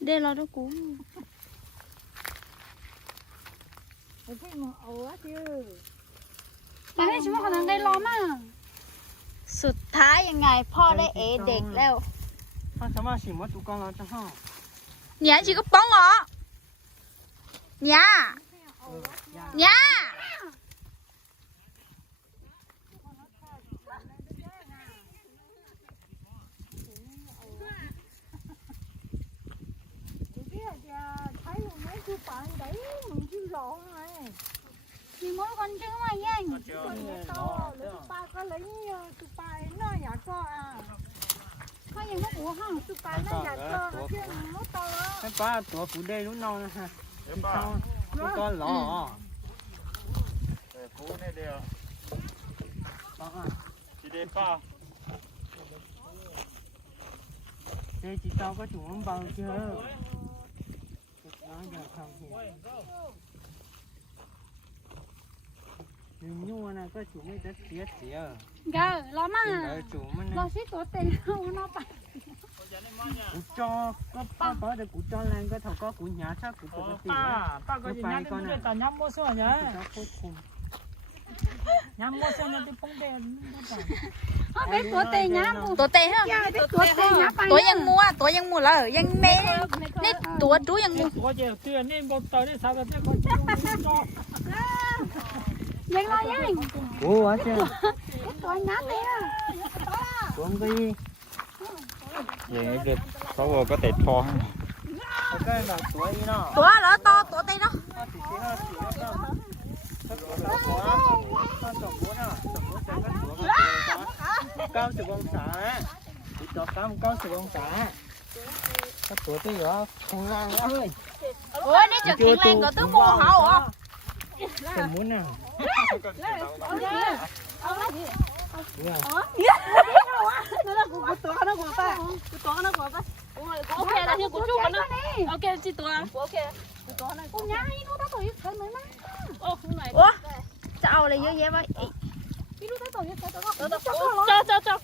đây là đó cũแต่ให้ฉันว่าเขาทำได้ล้อมาก สุดท้ายยังไงพ่อได้เอเด็กแล้ว 他什么什么都干了之后， เนี่ยchỉ có bóngเหรอเนี่ยเนี่ย thì mỗi con chứ mà nhanh có gì nó của không cái ba tuổi phụ đây lúc nào nè ha, lúc con lọ, cú này đều đó, chỉ đến ba đây chỉ tao có chủ ông bao chưa, nó giờ không hiểu, nhưng nhua này có chủ mấy đất tiếc tiếc, gờล้อมาก chủ mình ล้อซิตัวเต็งเอาnóไป củ cho có được củ cho lên có thầu có củ nhả chắc củ bự tí, ba có gì nhắn đến đây ta nhắm mua sữa nhá nhắm mua sữa nhá thì phong đen เขาไปตัวเต็งนะมู ตัวเตะฮะ ตัวเต็งนะไป ตัวยังมัวแล้วยังเมย์นี่ตัวจู้ยังมัว có gì tuyển nên một tờ đến sao được có chịu cho เล็กล้อยัง củ quá chưa, ตัวนัดเลยอ่ะ củ không cái gì, อย่างนี้จะเขาบอกก็เตะทอง cái là tuổi gì nó. ตัวเหรอตัวเตะเนาะ cao chục ông xã chỉ cho cao chục ông xã các tuổi tôi rõ không ngang quá ơi โอ้ยนี่จะแข็งแรงกว่าตัวมูเขาเหรอ không muốn nào ok là như của chú con đó ok chịตัว กูย้ายนู่นถ้าตัวยึดเถินเหมือนมั้ย โอ้จะเอาอะไรเยอะแยะวะ พี่รู้ถ้าตัวยึดเถินตัวก็ เจ้า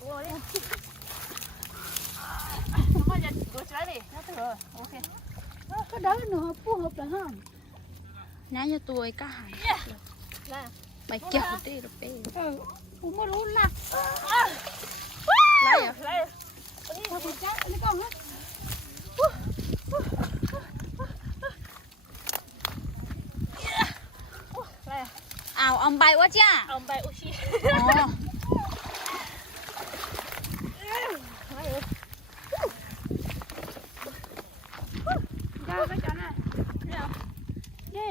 พ่อจะดูใช่ไหมโอเค ก็ได้หนูปูหับเลยฮะ น้าจะตัวไอ้ก้าหายไปเกี่ยวตีรถเป้ กูไม่รู้ละ ไล่อะ ถ้ากูจ้าอันนี้ก่อนฮะ เอาอมใบวะจ้า เอาไปอุชิ อ๋อ จ้าก็จ้าน่ะเย้